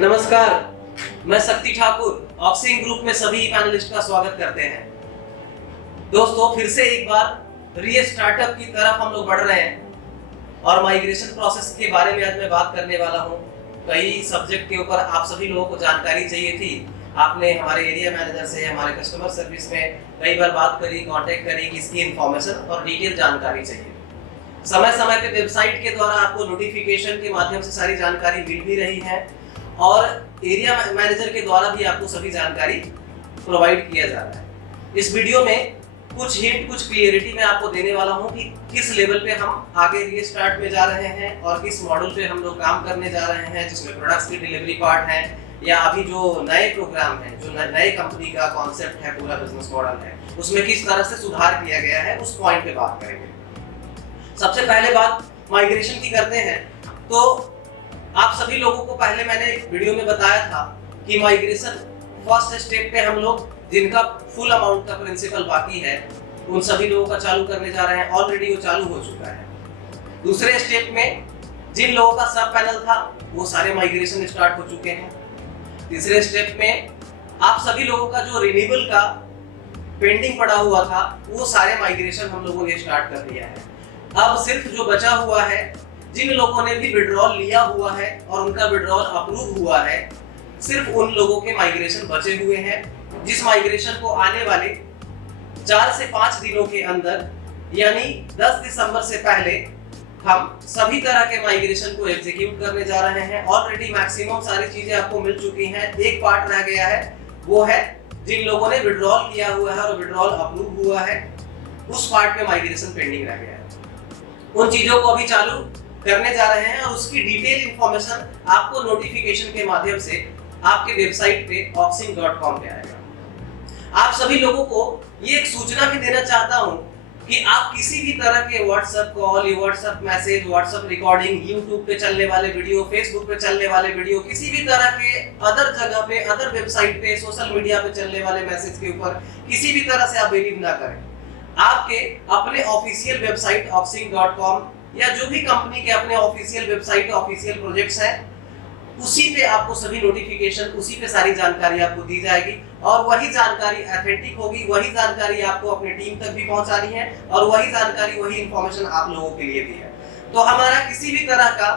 नमस्कार, मैं शक्ति ठाकुर ऑक्सिंग ग्रुप में सभी पैनलिस्ट का स्वागत करते हैं। दोस्तों, फिर से एक बार रीस्टार्टअप की तरफ हम लोग बढ़ रहे हैं और माइग्रेशन प्रोसेस के बारे में आज मैं बात करने वाला हूं। कई सब्जेक्ट के ऊपर आप सभी लोगों को जानकारी चाहिए थी। आपने हमारे एरिया मैनेजर से, हमारे कस्टमर सर्विस में कई बार बात करी, कांटेक्ट करी कि इसकी इंफॉर्मेशन और डिटेल जानकारी चाहिए। समय समय पे वेबसाइट के द्वारा आपको नोटिफिकेशन के माध्यम से सारी जानकारी मिल भी रही है और एरिया मैनेजर के द्वारा भी आपको सभी जानकारी प्रोवाइड किया जा रहा है। इस वीडियो में कुछ हिंट, कुछ क्लियरिटी मैं आपको देने वाला हूं कि किस लेवल पे हम आगे रीस्टार्ट में जा रहे हैं और किस मॉडल पे हम लोग काम करने जा रहे हैं, जिसमें प्रोडक्ट्स की डिलीवरी पार्ट है या अभी जो नए प्रोग्राम है, जो नए कंपनी का कॉन्सेप्ट है, पूरा बिजनेस मॉडल है, उसमें किस तरह से सुधार किया गया है, उस पॉइंट पे बात करेंगे। सबसे पहले बात माइग्रेशन की करते हैं। तो आप सभी लोगों को पहले मैंने वीडियो में बताया था कि माइग्रेशन फर्स्ट स्टेप पे हम लोग जिनका फुल अमाउंट का प्रिंसिपल बाकी है उन सभी लोगों का चालू करने जा रहे हैं। ऑलरेडी वो चालू हो चुका है। दूसरे स्टेप में जिन लोगों का सब पैनल था वो सारे माइग्रेशन स्टार्ट हो चुके हैं। तीसरे स्टेप में आप सभी लोगों का जो रिन्यूअल का पेंडिंग पड़ा हुआ था वो सारे माइग्रेशन हम लोगों ने स्टार्ट कर दिया है। अब सिर्फ जो बचा हुआ है, जिन लोगों ने भी विड्रॉल लिया हुआ है और उनका विड्रॉल अप्रूव हुआ है, सिर्फ उन लोगों के माइग्रेशन बचे हुए हैं, जिस माइग्रेशन को आने वाले 4 से 5 दिनों के अंदर यानी 10 दिसंबर से पहले हम सभी तरह के माइग्रेशन को एग्जीक्यूट करने जा रहे हैं। ऑलरेडी मैक्सिमम सारी चीजें आपको मिल चुकी हैं। एक पार्ट रह गया है, वो है जिन लोगों ने विड्रॉल किया हुआ है और विड्रॉल अप्रूव हुआ है, उस पार्ट पे माइग्रेशन पेंडिंग रह गया है। उन चीजों को अभी चालू करने जा रहे हैं और उसकी डिटेल इंफॉर्मेशन आपको नोटिफिकेशन के माध्यम से आपके वेबसाइट पे oxing.com पे आएगा। आप सभी लोगों को ये एक सूचना भी देना चाहता हूं कि आप किसी भी तरह के WhatsApp call, WhatsApp message, WhatsApp recording, YouTube पे चलने वाले वीडियो, फेसबुक पे चलने वाले वीडियो, किसी भी तरह के अदर जगह पे, अदर वेबसाइट पे, सोशल मीडिया पे चलने वाले मैसेज के ऊपर किसी भी तरह से आप बिलीव ना करें। आपके अपने ऑफिशियल वेबसाइट oxing.com या जो भी कंपनी के अपने ऑफिशियल वेबसाइट, ऑफिशियल प्रोजेक्ट्स हैं, उसी पे आपको सभी नोटिफिकेशन, उसी पे सारी जानकारी आपको दी जाएगी और वही जानकारी ऑथेंटिक होगी। वही जानकारी आपको अपनी टीम तक भी पहुंचानी है और वही जानकारी, वही इंफॉर्मेशन आप लोगों के लिए भी है। तो हमारा किसी भी तरह का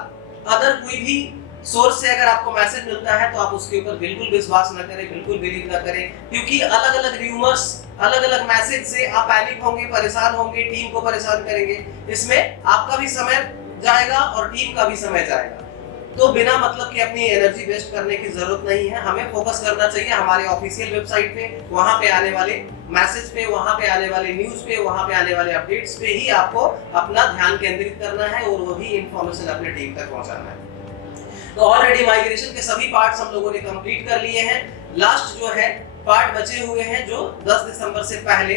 अदर कोई भी सोर्स से अगर आपको मैसेज मिलता है तो आप उसके ऊपर बिल्कुल विश्वास न करें, बिल्कुल बिलीव न करें, क्योंकि अलग अलग र्यूमर्स, अलग अलग मैसेज से आप पैनिक होंगे, परेशान होंगे, टीम को परेशान करेंगे। इसमें आपका भी समय जाएगा और टीम का भी समय जाएगा। तो बिना मतलब कि अपनी एनर्जी वेस्ट करने की जरूरत नहीं है। हमें फोकस करना चाहिए हमारे ऑफिशियल वेबसाइट पे, वहां पे आने वाले मैसेज पे, वहां पे आने वाले न्यूज पे, वहां पे आने वाले अपडेट्स पे ही आपको अपना ध्यान केंद्रित करना है और वही इंफॉर्मेशन अपने टीम तक पहुंचाना है। तो ऑलरेडी माइग्रेशन के सभी पार्ट्स हम लोगों ने कंप्लीट कर लिए हैं। लास्ट जो है पार्ट बचे हुए हैं जो 10 दिसंबर से पहले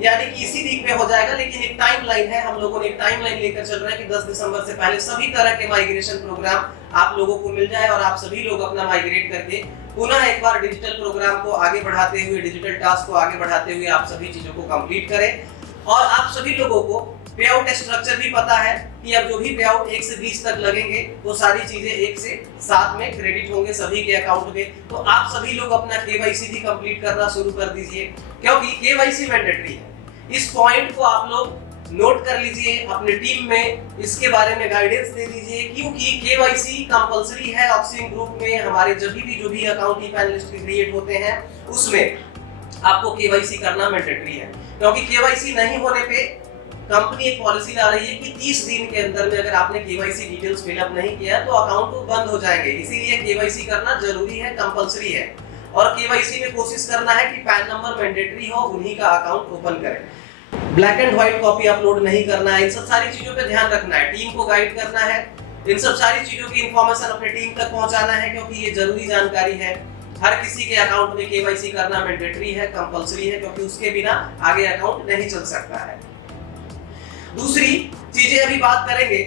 यानी कि इसी वीक में हो जाएगा, लेकिन एक टाइमलाइन है। हम लोगों ने एक टाइमलाइन लेकर चल रहे हैं कि 10 दिसंबर से पहले सभी तरह के माइग्रेशन प्रोग्राम आप लोगों को मिल जाए और आप सभी लोग अपना माइग्रेट करके पुनः एक बार डिजिटल प्रोग्राम को आगे बढ़ाते हुए, डिजिटल टास्क को आगे बढ़ाते हुए आप सभी चीजों को कंप्लीट करें। और आप सभी लोगों को पे आउट स्ट्रक्चर भी पता है कि अब जो भी पे आउट 1 से 20 तक लगेंगे वो सारी चीजें 1 से 7 में क्रेडिट होंगे सभी के अकाउंट में। तो आप सभी लोग अपना केवाईसी भी कंप्लीट करना शुरू कर दीजिए, क्योंकि केवाईसी मैंडेटरी है। इस पॉइंट को आप लोग नोट कर लीजिए, अपनी टीम में इसके बारे में गाइडेंस दे दीजिए, क्योंकि केवाईसी कंपलसरी है ऑक्सिंग ग्रुप में। हमारे जो भी अकाउंट ई पैनलिस्ट क्रिएट होते हैं उसमें आपको केवाईसी करना मैंडेटरी है, क्योंकि केवाईसी नहीं होने पे कंपनी एक पॉलिसी ला रही है कि 30 दिन के अंदर में अगर आपने केवाईसी डिटेल्स फिलअप नहीं किया तो अकाउंट बंद हो जाएंगे। इसीलिए केवाईसी करना जरूरी है, कंपलसरी है। और केवाईसी में कोशिश करना है कि पैन नंबर मैंडेटरी हो, उन्हीं का अकाउंट ओपन करें। Black and white copy upload नहीं करना है। इन सब सारी चीजों पे ध्यान रखना है, टीम को गाइड करना है, इन सब सारी चीजों की इंफॉर्मेशन अपने टीम तक पहुंचाना है, क्योंकि ये जरूरी जानकारी है। हर किसी के अकाउंट में केवाईसी करना मैंडेटरी है, कंपलसरी है, क्योंकि उसके बिना आगे अकाउंट नहीं चल सकता है। दूसरी चीजें अभी बात करेंगे,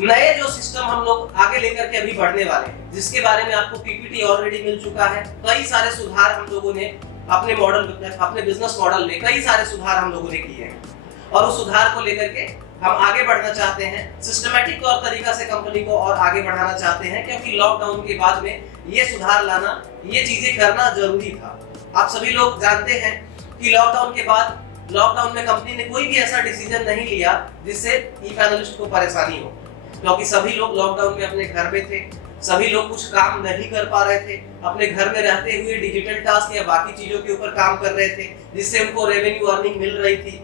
नए जो सिस्टम हम लोग आगे लेकर के अभी बढ़ने वाले हैं, जिसके बारे में आपको पीपीटी ऑलरेडी मिल चुका है। कई सारे सुधार हम लोगों ने अपने मॉडल, अपने बिजनेस मॉडल में कई सारे सुधार हम लोगों ने किए हैं और उस सुधार को लेकर के हम आगे बढ़ना चाहते हैं, सिस्टमैटिक तौर तरीका से कंपनी को और आगे बढ़ाना चाहते हैं, क्योंकि लॉकडाउन के बाद में ये सुधार लाना, ये चीजें करना जरूरी था। आप सभी लोग जानते हैं कि लॉकडाउन के बाद लॉकडाउन में कंपनी ने कोई भी ऐसा डिसीजन नहीं लिया जिससे ई पैनलिस्ट को परेशानी हो, क्योंकि सभी लोग लॉकडाउन में अपने घर में थे, सभी लोग कुछ काम नहीं कर पा रहे थे, अपने घर में रहते हुए डिजिटल टास्क या बाकी चीजों के ऊपर काम कर रहे थे, जिससे उनको रेवेन्यू अर्निंग मिल रही थी।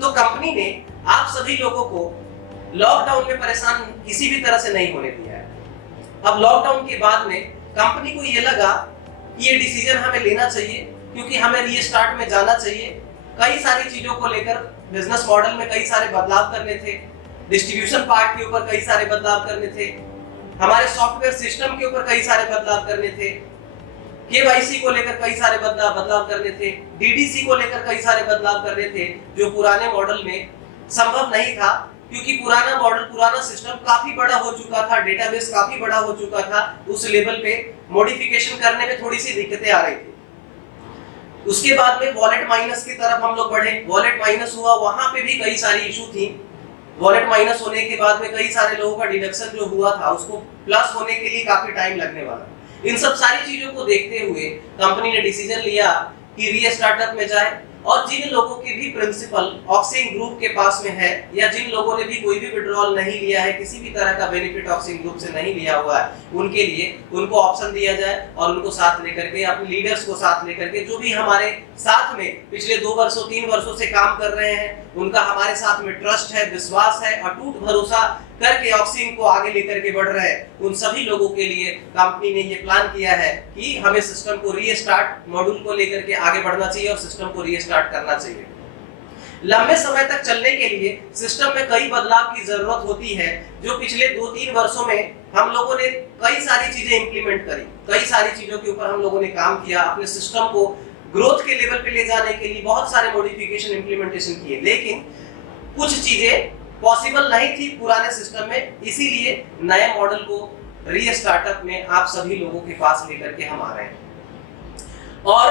तो कंपनी ने आप सभी लोगों को लॉकडाउन में परेशान किसी भी तरह से नहीं होने दिया है। अब लॉकडाउन के बाद में कंपनी को ये लगा कि ये डिसीजन हमें लेना चाहिए, क्योंकि हमें रीस्टार्ट में जाना चाहिए। कई सारी चीजों को लेकर बिजनेस मॉडल में कई सारे बदलाव करने थे, डिस्ट्रीब्यूशन पार्ट के ऊपर कई सारे बदलाव करने थे, हमारे सॉफ्टवेयर सिस्टम के ऊपर कई सारे बदलाव करने थे, केवाईसी को लेकर कई सारे बदलाव करने थे, डीडीसी को लेकर कई सारे बदलाव करने थे, जो पुराने मॉडल में संभव नहीं था, क्योंकि पुराना मॉडल, पुराना सिस्टम काफी बड़ा हो चुका था, डेटाबेस काफी बड़ा हो चुका था। उस लेवल पे मॉडिफिकेशन करने में थोड़ी सी दिक्कतें आ रही थी। उसके बाद में वॉलेट माइनस की तरफ हम लोग बढ़े, वॉलेट माइनस हुआ, वहां पे भी कई सारी इशू थी। वॉलेट माइनस होने के बाद में कई सारे लोगों का डिडक्शन जो हुआ था उसको प्लस होने के लिए काफी टाइम लगने वाला। इन सब सारी चीजों को देखते हुए कंपनी ने डिसीजन लिया कि रीस्टार्टअप में जाए, और जिन लोगों के भी प्रिंसिपल ऑक्सिन ग्रुप के पास में है, या जिन लोगों ने भी कोई भी विड्रॉल नहीं लिया है, किसी भी तरह का बेनिफिट ऑक्सिन ग्रुप से नहीं लिया हुआ है, उनके लिए उनको ऑप्शन दिया जाए और उनको साथ लेकर के, अपने लीडर्स को साथ लेकर के, जो भी हमारे साथ में पिछले 2 वर्षों 3 वर्षों से काम कर रहे हैं, उनका हमारे साथ में ट्रस्ट है, विश्वास है, अटूट भरोसा करके ऑक्सिन को आगे लेकर के बढ़ रहे हैं, उन सभी लोगों के लिए कंपनी ने ये प्लान किया है कि हमें सिस्टम को रीस्टार्ट, मॉड्यूल को लेकर के आगे बढ़ना चाहिए और सिस्टम को रीस्टार्ट करना चाहिए। लंबे समय तक चलने के लिए सिस्टम में कई बदलाव की जरूरत होती है, जो पिछले 2-3 वर्षों में हम लोगों ने कई सारी चीजें इंप्लीमेंट करी, कई सारी चीजों के ऊपर हम लोगों ने काम किया, अपने सिस्टम को ग्रोथ के लेवल पे ले जाने के लिए बहुत सारे मॉडिफिकेशन इंप्लीमेंटेशन किए, लेकिन कुछ चीजें पॉसिबल नहीं थी पुराने सिस्टम में, इसीलिए नए मॉडल को रीस्टार्टअप में आप सभी लोगों के पास लेकर के हम आ रहे हैं। और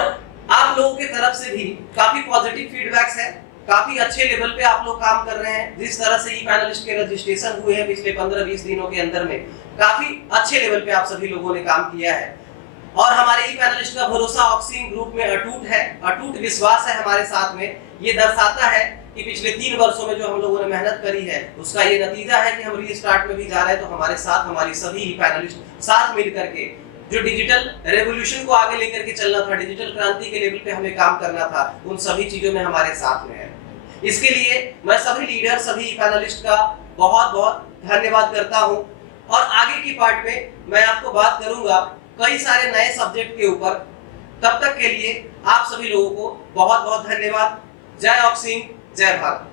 आप लोगों की तरफ से भी काफी पॉजिटिव फीडबैक्स है, काफी अच्छे लेवल पे आप लोग काम कर रहे हैं। जिस तरह से ई पैनलिस्ट के रजिस्ट्रेशन हुए हैं पिछले 15-20 दिनों के अंदर में, काफी अच्छे लेवल पे आप सभी लोगों ने काम किया है, और हमारे ई पैनलिस्ट का भरोसा ऑक्सिन ग्रुप में अटूट है, अटूट विश्वास है हमारे साथ में। ये दर्शाता है कि पिछले 3 वर्षों में जो हम लोगों ने मेहनत करी है, उसका ये नतीजा है कि हम रीस्टार्ट में भी जा रहे हैं। तो हमारे साथ हमारी सभी ई पैनलिस्ट साथ मिल करके जो डिजिटल रेवोल्यूशन को आगे लेकर के चलना था, डिजिटल क्रांति के लेवल पे हमें काम करना था, उन सभी चीजों में हमारे साथ में है। इसके लिए मैं सभी लीडर, सभी पैनलिस्ट का बहुत बहुत धन्यवाद करता हूं। और आगे की पार्ट में मैं आपको बात करूंगा कई सारे नए सब्जेक्ट के ऊपर। तब तक के लिए आप सभी लोगों को बहुत बहुत धन्यवाद। जय ऑक्सिन, जय भारत।